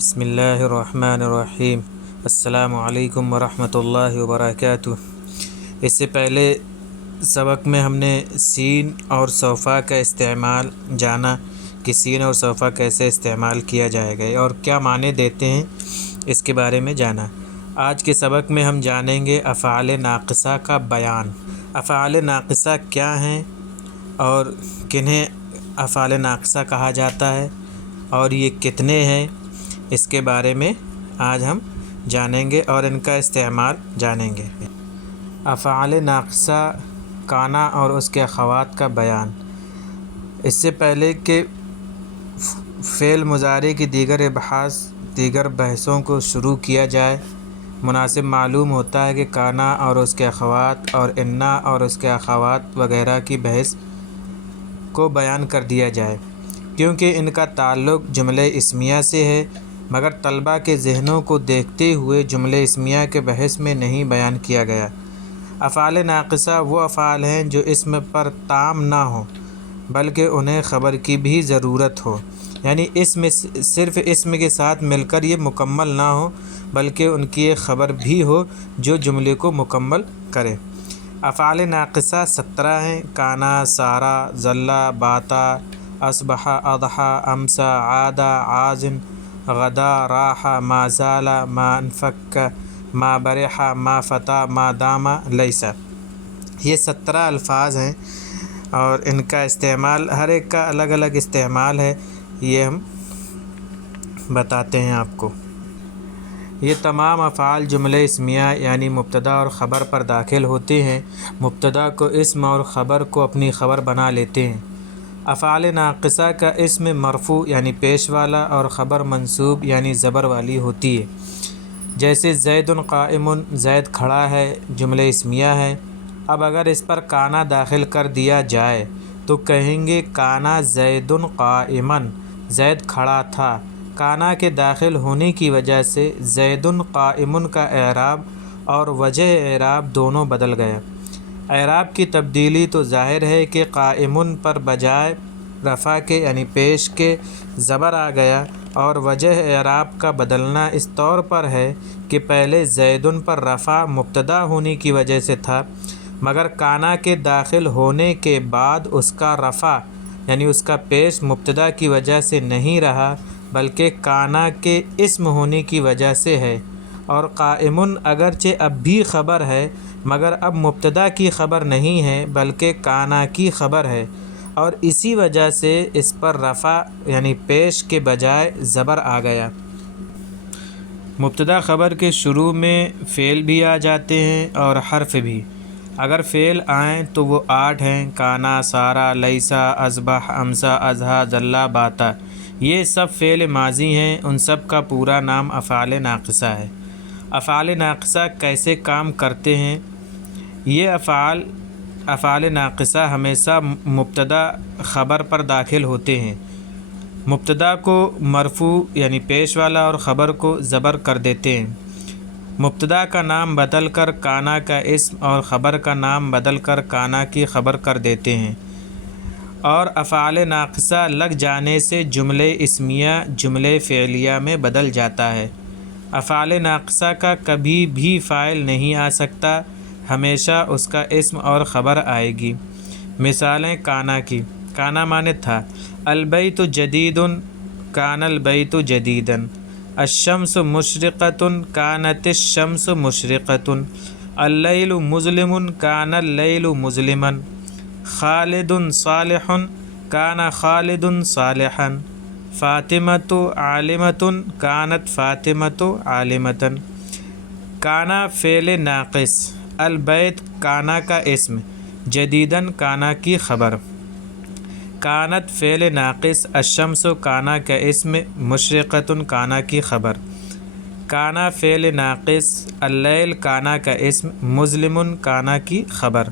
بسم اللہ الرحمن الرحیم۔ السلام علیکم ورحمۃ اللہ وبرکاتہ۔ اس سے پہلے سبق میں ہم نے سین اور صوفہ کا استعمال جانا کہ سین اور صوفہ کیسے استعمال کیا جائے گا اور کیا معنی دیتے ہیں، اس کے بارے میں جانا۔ آج کے سبق میں ہم جانیں گے افعال ناقصہ کا بیان۔ افعال ناقصہ کیا ہیں اور کنہیں افعال ناقصہ کہا جاتا ہے اور یہ کتنے ہیں، اس کے بارے میں آج ہم جانیں گے اور ان کا استعمال جانیں گے۔ افعال ناقصہ کانا اور اس کے اخوات کا بیان۔ اس سے پہلے کہ فعل مضارع کی دیگر بحثوں کو شروع کیا جائے، مناسب معلوم ہوتا ہے کہ کانا اور اس کے اخوات اور انا اور اس کے اخوات وغیرہ کی بحث کو بیان کر دیا جائے، کیونکہ ان کا تعلق جملہ اسمیہ سے ہے، مگر طلبہ کے ذہنوں کو دیکھتے ہوئے جملہ اسمیہ کے بحث میں نہیں بیان کیا گیا۔ افعال ناقصہ وہ افعال ہیں جو اسم پر تام نہ ہوں بلکہ انہیں خبر کی بھی ضرورت ہو، یعنی صرف اسم کے ساتھ مل کر یہ مکمل نہ ہو بلکہ ان کی ایک خبر بھی ہو جو جملے کو مکمل کرے۔ افعال ناقصہ 17 ہیں: کانا، سارا، ظلا، باتا، اصبح، اضحى، امسى، عاد، عاز، غدا، راح، ما زال، ما انفك، ما برح، ما فتا، ما دام، لیس۔ یہ 17 الفاظ ہیں اور ان کا استعمال ہر ایک کا الگ الگ استعمال ہے، یہ ہم بتاتے ہیں آپ کو۔ یہ تمام افعال جملہ اسمیہ یعنی مبتدا اور خبر پر داخل ہوتے ہیں، مبتدا کو اسم اور خبر کو اپنی خبر بنا لیتے ہیں۔ افعال ناقصہ کا اسم مرفوع یعنی پیش والا اور خبر منصوب یعنی زبر والی ہوتی ہے، جیسے زید قائم، زید کھڑا ہے، جملہ اسمیہ ہے۔ اب اگر اس پر کانا داخل کر دیا جائے تو کہیں گے کانا زید قائما، زید کھڑا تھا۔ کانا کے داخل ہونے کی وجہ سے زید قائم کا اعراب اور وجہ اعراب دونوں بدل گیا۔ اعراب کی تبدیلی تو ظاہر ہے کہ قائم پر بجائے رفع کے یعنی پیش کے زبر آ گیا، اور وجہ اعراب کا بدلنا اس طور پر ہے کہ پہلے زید پر رفع مبتدا ہونے کی وجہ سے تھا، مگر کانا کے داخل ہونے کے بعد اس کا رفع یعنی اس کا پیش مبتدا کی وجہ سے نہیں رہا بلکہ کانا کے اسم ہونے کی وجہ سے ہے، اور قائم اگرچہ اب بھی خبر ہے مگر اب مبتدا کی خبر نہیں ہے بلکہ کانا کی خبر ہے، اور اسی وجہ سے اس پر رفع یعنی پیش کے بجائے زبر آ گیا۔ مبتدا خبر کے شروع میں فعل بھی آ جاتے ہیں اور حرف بھی۔ اگر فعل آئیں تو وہ 8 ہیں: کانا، سارا، لیسا، اصبح، امسا، اضحیٰ، ظلا، باتا۔ یہ سب فعل ماضی ہیں، ان سب کا پورا نام افعال ناقصہ ہے۔ افعال ناقصہ کیسے کام کرتے ہیں؟ یہ افعال ناقصہ ہمیشہ مبتدا خبر پر داخل ہوتے ہیں۔ مبتدا کو مرفوع یعنی پیش والا اور خبر کو زبر کر دیتے ہیں۔ مبتدا کا نام بدل کر کانا کا اسم اور خبر کا نام بدل کر کانا کی خبر کر دیتے ہیں، اور افعال ناقصہ لگ جانے سے جملہ اسمیہ جملہ فعلیہ میں بدل جاتا ہے۔ افعال ناقصہ کا کبھی بھی فاعل نہیں آ سکتا، ہمیشہ اس کا اسم اور خبر آئے گی۔ مثالیں کانا کی: کانا معنی تھا، البیت جدید، کان البیت جدیدا، الشمس مشرقۃ، کانت الشمس مشرقۃ، اللیل مظلم، کان اللیل مظلما، خالد صالح، کان خالد صالحا، فاطمۃ عالمۃ، کانت فاطمۃ عالمۃ۔ کانا فعل ناقص، البیت کانا کا اسم، جدیداً کانا کی خبر۔ کانت فعل ناقص، الشمس کانا کا اسم، مشرقۃ کانا کی خبر۔ کانا فعل ناقص، اللیل کانا کا اسم، مظلم کانا کی خبر۔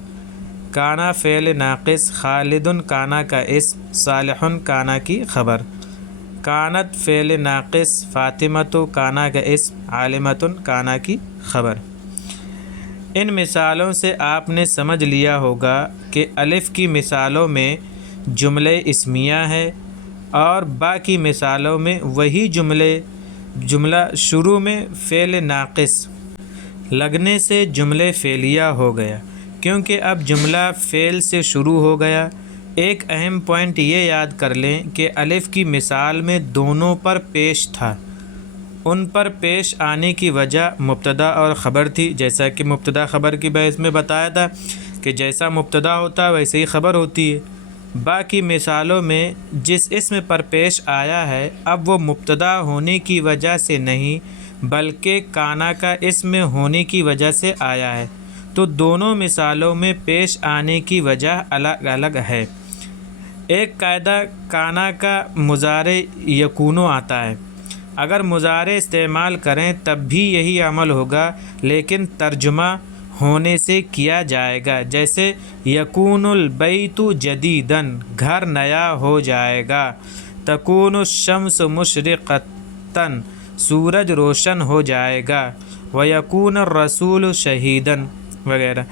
کانا فعل ناقص، خالد کانا کا اسم، صالح کانا کی خبر۔ کانت فعل ناقص، فاطمۃ کانا کا اسم، عالمۃ کانا کی خبر۔ ان مثالوں سے آپ نے سمجھ لیا ہوگا کہ الف کی مثالوں میں جملہ اسمیہ ہے اور باقی مثالوں میں وہی جملے جملہ شروع میں فعل ناقص لگنے سے جملے فعلیہ ہو گیا، کیونکہ اب جملہ فعل سے شروع ہو گیا۔ ایک اہم پوائنٹ یہ یاد کر لیں کہ الف کی مثال میں دونوں پر پیش تھا۔ ان پر پیش آنے کی وجہ مبتدا اور خبر تھی، جیسا کہ مبتدا خبر کی بحث میں بتایا تھا کہ جیسا مبتدا ہوتا ہے ویسے ہی خبر ہوتی ہے۔ باقی مثالوں میں جس اسم پر پیش آیا ہے اب وہ مبتدا ہونے کی وجہ سے نہیں بلکہ کانا کا اسم ہونے کی وجہ سے آیا ہے، تو دونوں مثالوں میں پیش آنے کی وجہ الگ الگ ہے۔ ایک قاعدہ کانا کا مضارع یکونو آتا ہے، اگر مضارع استعمال کریں تب بھی یہی عمل ہوگا، لیکن ترجمہ ہونے سے کیا جائے گا، جیسے یکون البیت جدیداً، گھر نیا ہو جائے گا، تکون الشمس مشرقتاً، سورج روشن ہو جائے گا، ویکون الرسول شہیداً وغیرہ۔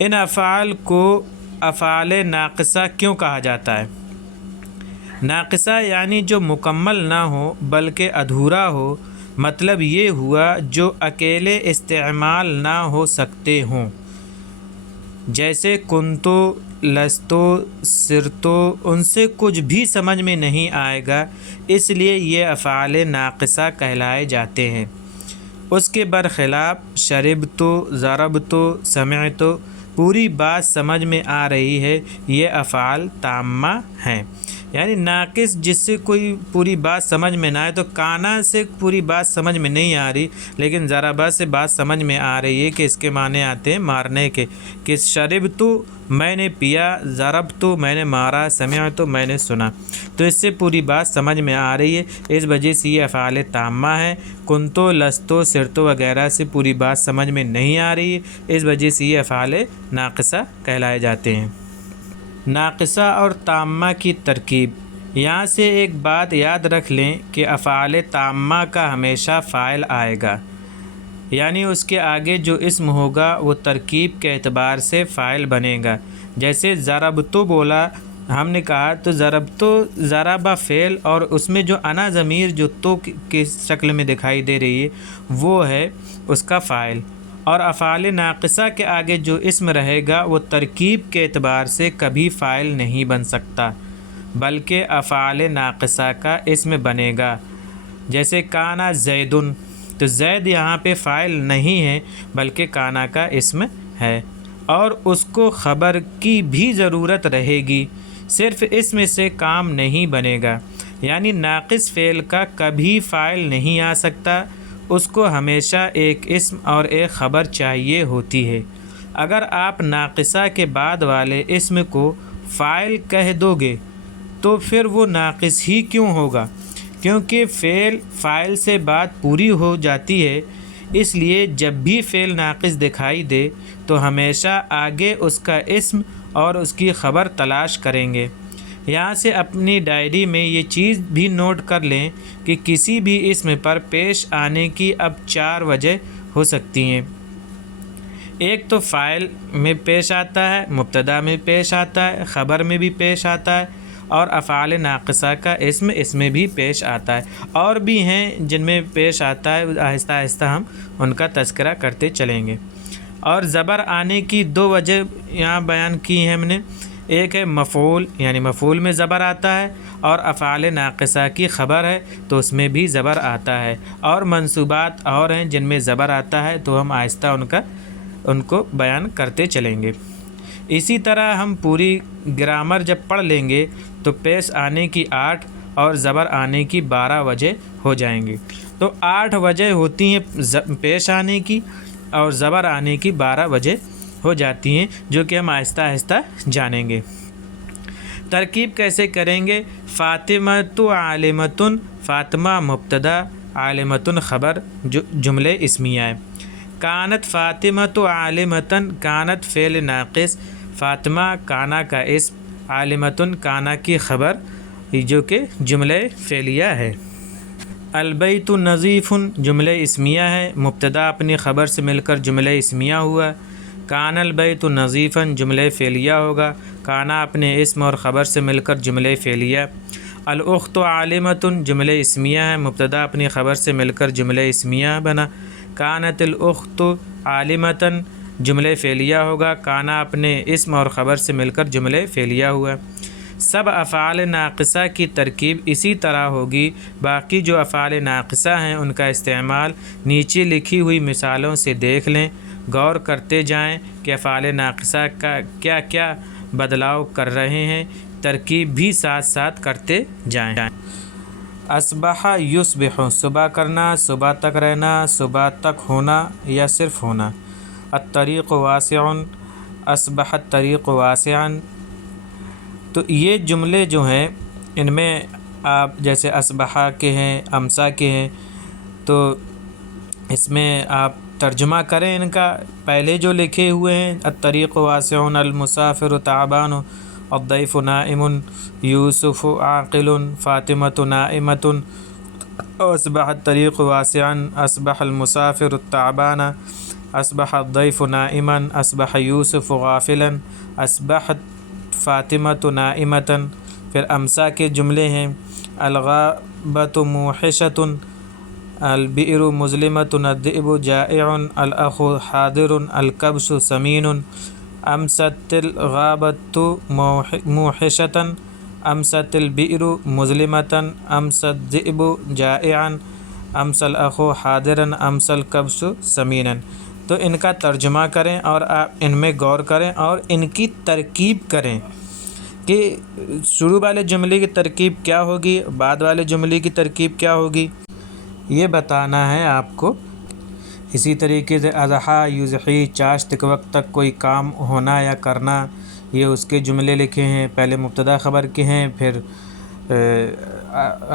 ان افعال کو افعال ناقصہ کیوں کہا جاتا ہے؟ ناقصہ یعنی جو مکمل نہ ہو بلکہ ادھورا ہو، مطلب یہ ہوا جو اکیلے استعمال نہ ہو سکتے ہوں، جیسے کنتو، لستو، سرتو، ان سے کچھ بھی سمجھ میں نہیں آئے گا، اس لیے یہ افعال ناقصہ کہلائے جاتے ہیں۔ اس کے برخلاف شربتو، ضربتو، سمعتو، پوری بات سمجھ میں آ رہی ہے، یہ افعال تامہ ہیں۔ یعنی ناقص جس سے کوئی پوری بات سمجھ میں نہ آئے، تو کانا سے پوری بات سمجھ میں نہیں آ رہی، لیکن ضربہ سے بات سمجھ میں آ رہی ہے کہ اس کے معنی آتے ہیں مارنے کے، کہ شربتو میں نے پیا، ضربتو میں نے مارا، سمعتو میں نے سنا، تو اس سے پوری بات سمجھ میں آ رہی ہے، اس وجہ سے یہ افعال تامہ ہیں۔ کنتو، لستو، سرتو وغیرہ سے پوری بات سمجھ میں نہیں آ رہی ہے، اس وجہ سے یہ افعال ناقصہ کہلائے جاتے ہیں۔ ناقصہ اور تامہ کی ترکیب۔ یہاں سے ایک بات یاد رکھ لیں کہ افعال تامہ کا ہمیشہ فاعل آئے گا، یعنی اس کے آگے جو اسم ہوگا وہ ترکیب کے اعتبار سے فاعل بنے گا۔ جیسے ضربتو بولا ہم نے کہا تو ضربتو ضربہ فعل، اور اس میں جو انا ضمیر جو تو کی شکل میں دکھائی دے رہی ہے وہ ہے اس کا فاعل، اور افعال ناقصہ کے آگے جو اسم رہے گا وہ ترکیب کے اعتبار سے کبھی فاعل نہیں بن سکتا بلکہ افعال ناقصہ کا اسم بنے گا۔ جیسے کانا زیدن، تو زید یہاں پہ فاعل نہیں ہے بلکہ کانا کا اسم ہے، اور اس کو خبر کی بھی ضرورت رہے گی، صرف اسم سے کام نہیں بنے گا، یعنی ناقص فعل کا کبھی فاعل نہیں آ سکتا، اس کو ہمیشہ ایک اسم اور ایک خبر چاہیے ہوتی ہے۔ اگر آپ ناقصہ کے بعد والے اسم کو فاعل کہہ دو گے تو پھر وہ ناقص ہی کیوں ہوگا؟ کیونکہ فعل فاعل سے بات پوری ہو جاتی ہے، اس لیے جب بھی فعل ناقص دکھائی دے تو ہمیشہ آگے اس کا اسم اور اس کی خبر تلاش کریں گے۔ یہاں سے اپنی ڈائری میں یہ چیز بھی نوٹ کر لیں کہ کسی بھی اسم پر پیش آنے کی اب 4 وجہ ہو سکتی ہیں۔ ایک تو فاعل میں پیش آتا ہے، مبتدا میں پیش آتا ہے، خبر میں بھی پیش آتا ہے، اور افعال ناقصہ کا اسم اس میں بھی پیش آتا ہے، اور بھی ہیں جن میں پیش آتا ہے، آہستہ آہستہ ہم ان کا تذکرہ کرتے چلیں گے۔ اور زبر آنے کی 2 وجہ یہاں بیان کی ہیں ہم نے، ایک ہے مفعول، یعنی مفعول میں زبر آتا ہے، اور افعال ناقصہ کی خبر ہے تو اس میں بھی زبر آتا ہے، اور منصوبات اور ہیں جن میں زبر آتا ہے، تو ہم آہستہ ان کو بیان کرتے چلیں گے۔ اسی طرح ہم پوری گرامر جب پڑھ لیں گے تو پیش آنے کی 8 اور زبر آنے کی 12 وجہ ہو جائیں گی، تو 8 وجہ ہوتی ہیں پیش آنے کی، اور زبر آنے کی 12 وجہ ہو جاتی ہیں، جو کہ ہم آہستہ آہستہ جانیں گے۔ ترکیب کیسے کریں گے؟ فاطمۃ عالمۃ، فاطمہ مبتدا، عالمۃ خبر، جو جملے اسمیہ ہے۔ کانت فاطمۃ عالمۃ، کانت فعل ناقص، فاطمہ کانا کا اسم، عالمۃ کانا کی خبر، جو کہ جملے فعلیہ ہے۔ البیت نظیف، جملہ اسمیہ ہے، مبتدا اپنی خبر سے مل کر جملہ اسمیہ ہوا۔ کان البیت نظیفاً، جملہ فعلیہ ہوگا، کانا اپنے اسم اور خبر سے مل کر جملہ فعلیہ۔ الاخت عالمۃ جملہ اسمیہ ہے، مبتدا اپنی خبر سے مل کر جملہ اسمیہ بنا۔ کانت الاخت عالمۃ جملہ فعلیہ ہوگا، کانا اپنے اسم اور خبر سے مل کر جملہ فعلیہ ہوا۔ سب افعال ناقصہ کی ترکیب اسی طرح ہوگی، باقی جو افعال ناقصہ ہیں ان کا استعمال نیچے لکھی ہوئی مثالوں سے دیکھ لیں، غور کرتے جائیں کہ افعال ناقصہ کا کیا کیا بدلاؤ کر رہے ہیں، ترکیب بھی ساتھ ساتھ کرتے جائیں۔ اصبح یصبح صبح کرنا، صبح تک رہنا، صبح تک ہونا یا صرف ہونا۔ الطریق واسع اصبح الطریق واسعا۔ تو یہ جملے جو ہیں ان میں آپ جیسے اصبح کے ہیں، امسا کے ہیں، تو اس میں آپ ترجمہ کریں ان کا۔ پہلے جو لکھے ہوئے ہیں الطریق واسع المسافر تعبان الضیف نائم یوسف عاقل فاطمۃ نائمۃ، اصبح الطریق واسعا اصبح المسافر التعبان اصبح الضیف نائما اصبح یوسف غافلا اصبحت فاطمۃ نائمۃ۔ پھر امسا کے جملے ہیں الغابۃ موحشۃ البئر مظلمۃ الذئب جائع الاخ حاضر الکبش سمین۔ امست الغابۃ موحشۃ امست البئر مظلمۃ امس الذئب جائعا امس الاخ حاضرا امس الکبش سمینا۔ تو ان کا ترجمہ کریں اور آپ ان میں غور کریں اور ان کی ترکیب کریں کہ شروع والے جملے کی ترکیب کیا ہوگی، بعد والے جملے کی ترکیب کیا ہوگی، یہ بتانا ہے آپ کو۔ اسی طریقے سے اضحیٰ یضحی چاشت کے وقت تک کوئی کام ہونا یا کرنا، یہ اس کے جملے لکھے ہیں، پہلے مبتدا خبر کے ہیں، پھر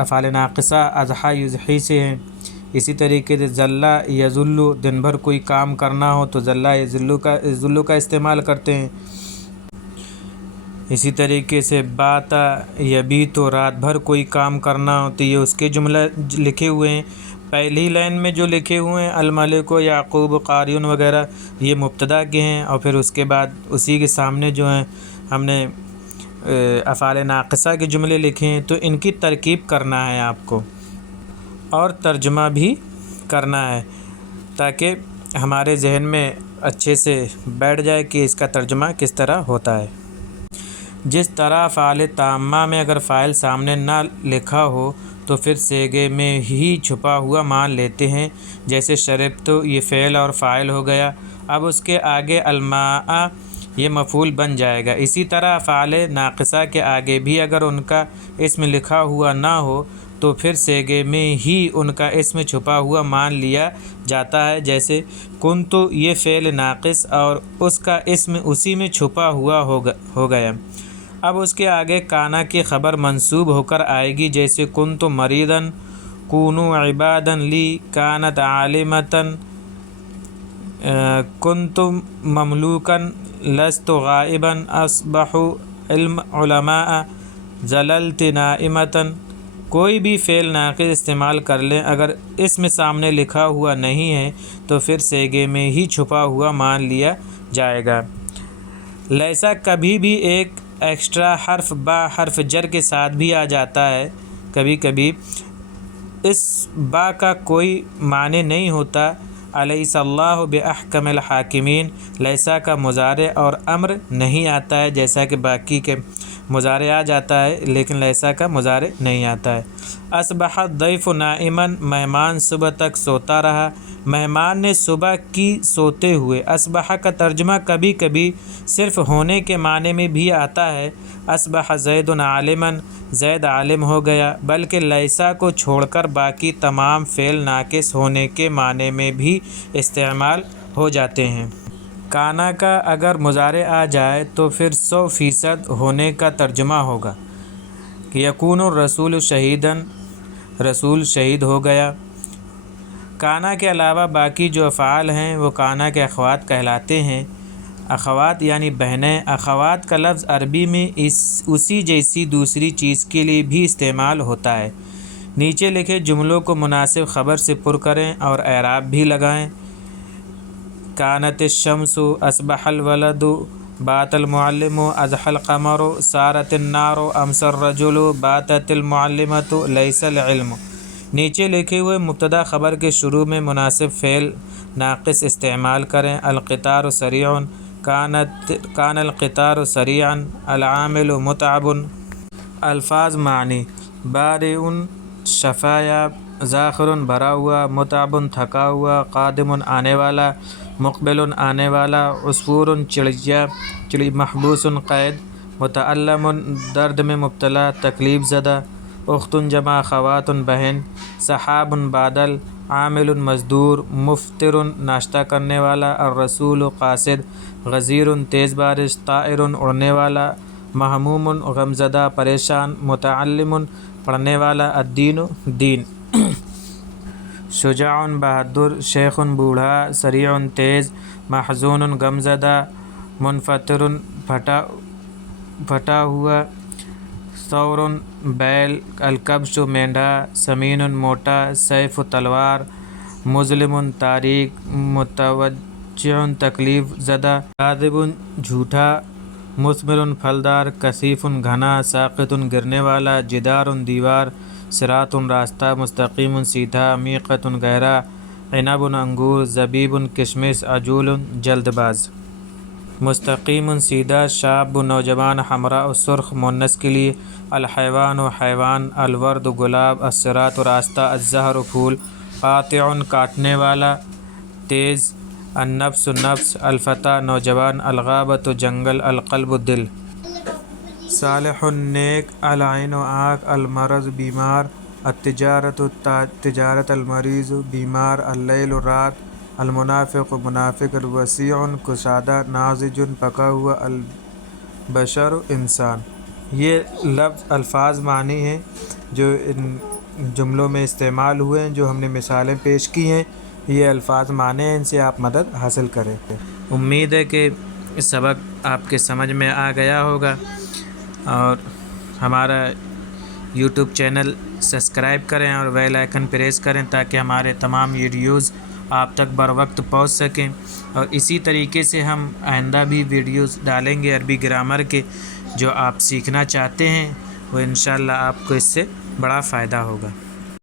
افعال ناقصہ اضحیٰ یضحی سے ہیں۔ اسی طریقے سے ذل یذل دن بھر کوئی کام کرنا ہو تو ذل یذل کا استعمال کرتے ہیں۔ اسی طریقے سے بات یبیت رات بھر کوئی کام کرنا ہو تو یہ اس کے جملہ لکھے ہوئے ہیں۔ پہلی لائن میں جو لکھے ہوئے ہیں الملک یعقوب قاری وغیرہ یہ مبتدا کے ہیں، اور پھر اس کے بعد اسی کے سامنے جو ہیں ہم نے افعال ناقصہ کے جملے لکھے ہیں، تو ان کی ترکیب کرنا ہے آپ کو اور ترجمہ بھی کرنا ہے تاکہ ہمارے ذہن میں اچھے سے بیٹھ جائے کہ اس کا ترجمہ کس طرح ہوتا ہے۔ جس طرح افعال تامہ میں اگر فاعل سامنے نہ لکھا ہو تو پھر صیغے میں ہی چھپا ہوا مان لیتے ہیں، جیسے شربت یہ فعل اور فاعل ہو گیا، اب اس کے آگے الماء یہ مفعول بن جائے گا۔ اسی طرح افعال ناقصہ کے آگے بھی اگر ان کا اسم لکھا ہوا نہ ہو تو پھر صیغے میں ہی ان کا اسم چھپا ہوا مان لیا جاتا ہے، جیسے کنت یہ فعل ناقص اور اس کا اسم اسی میں چھپا ہوا ہو گیا، اب اس کے آگے کانا کی خبر منصوب ہو کر آئے گی، جیسے کنت مریضا کونوا عبادا لی کانت عالمۃ کنت مملوکا لست غائبا اصبح علماء ظللت نائمۃ۔ کوئی بھی فعل ناقص استعمال کر لیں، اگر اسم سامنے لکھا ہوا نہیں ہے تو پھر صیغے میں ہی چھپا ہوا مان لیا جائے گا۔ لیسا کبھی بھی ایک ایکسٹرا حرف با حرف جر کے ساتھ بھی آ جاتا ہے، کبھی کبھی اس با کا کوئی معنی نہیں ہوتا۔ الیس اللہ باحکم الحاکمین، لیسا کا مضارع اور امر نہیں آتا ہے، جیسا کہ باقی کے مضارع آ جاتا ہے لیکن لیسا کا مضارع نہیں آتا ہے۔ اصبح الضیف نائما، مہمان صبح تک سوتا رہا، مہمان نے صبح کی سوتے ہوئے۔ اصبح کا ترجمہ کبھی کبھی صرف ہونے کے معنی میں بھی آتا ہے، اصبح زید عالما، زید عالم ہو گیا، بلکہ لیسا کو چھوڑ کر باقی تمام فعل ناقص ہونے کے معنی میں بھی استعمال ہو جاتے ہیں۔ کانا کا اگر مضارع آ جائے تو پھر 100% ہونے کا ترجمہ ہوگا کہ یکون الرسول شہیدا، رسول شہید ہو گیا۔ کانا کے علاوہ باقی جو افعال ہیں وہ کانا کے اخوات کہلاتے ہیں۔ اخوات یعنی بہنیں۔ اخوات کا لفظ عربی میں اسی جیسی دوسری چیز کے لیے بھی استعمال ہوتا ہے۔ نیچے لکھے جملوں کو مناسب خبر سے پر کریں اور اعراب بھی لگائیں۔ کانت الشمس، اصبح الولد بات المعلم اضحى القمر سارت النار امس الرجل باتت المعلمۃ لیس العلم۔ نیچے لکھے ہوئے مبتدا خبر کے شروع میں مناسب فعل ناقص استعمال کریں۔ القطار سریع، کان القطار سریعا، العامل متعب۔ الفاظ معنی: بارئ شفایاب، ذاخر بھرا ہوا، متعب تھکا ہوا، قادم آنے والا، مقبل آنے والا، عصفور چڑیا، محبوس قید، متعلم درد میں مبتلا، تکلیف زدہ، اخت جمع خوات بہن، سحاب بادل، عامل مزدور، مفطر ناشتہ کرنے والا، الرسول قاصد، غزیر تیز بارش، طائر اڑنے والا، مہموم غمزدہ پریشان، متعلم پڑھنے والا، الدین دین، شجاع بہادر، شیخ بوڑھا، سریع تیز، محزون غمزدہ، منفطر پھٹا ہوا، ثور بیل، الکبش مینڈھا، سمین موٹا، سیف تلوار، مظلم تاریک، متوجع تکلیف زدہ، کاذب جھوٹا، مثمر پھلدار، کثیف گھنا، ساقط گرنے والا، جدار دیوار، صراط راستہ، مستقیم سیدھا، میقات گہرا، عنب انگور، زبیب کشمش، عجول جلد باز، مستقیم سیدھا، شاب نوجوان، حمراء سرخ مونث کے لیے، الحیوان حیوان، الورد گلاب، الصراط راستہ، الزہر پھول، قاطع کاٹنے والا، تیز، النفس نفس، الفتى نوجوان، الغابۃ جنگل، القلب دل، صالح نیک، العین آنکھ، المرض بیمار، التجارۃ تجارت، المریض بیمار، اللیل رات، المنافق منافق، الوسیع کشادہ، ناضج پکا ہوا، البشر انسان۔ یہ لفظ الفاظ معنی ہیں جو ان جملوں میں استعمال ہوئے ہیں، جو ہم نے مثالیں پیش کی ہیں، یہ الفاظ معنی ہیں، ان سے آپ مدد حاصل کریں۔ امید ہے کہ سبق آپ کے سمجھ میں آ گیا ہوگا، اور ہمارا یوٹیوب چینل سبسکرائب کریں اور بیل آئیکن پریس کریں تاکہ ہمارے تمام ویڈیوز آپ تک بر وقت پہنچ سکیں، اور اسی طریقے سے ہم آئندہ بھی ویڈیوز ڈالیں گے عربی گرامر کے، جو آپ سیکھنا چاہتے ہیں وہ انشاءاللہ آپ کو اس سے بڑا فائدہ ہوگا۔